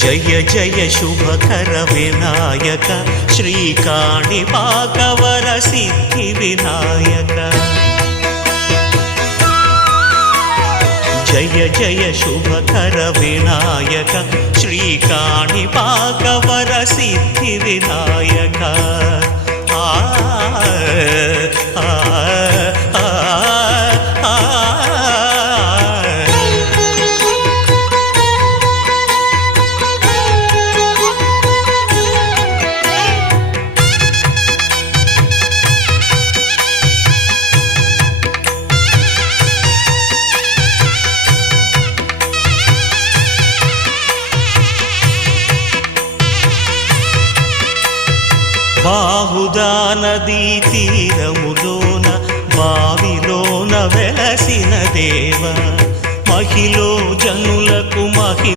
జయ జయ శుభకర వినాయక శ్రీకాణిపాకవర సిద్ధి వినాయక జయ జయ శుభకర వినాయక శ్రీకాణిపాకవర సిద్ధి వినాయక బాహుదా నదీ తీరములోన బావిలోన వెలసిన దేవ మహిళ జనులకు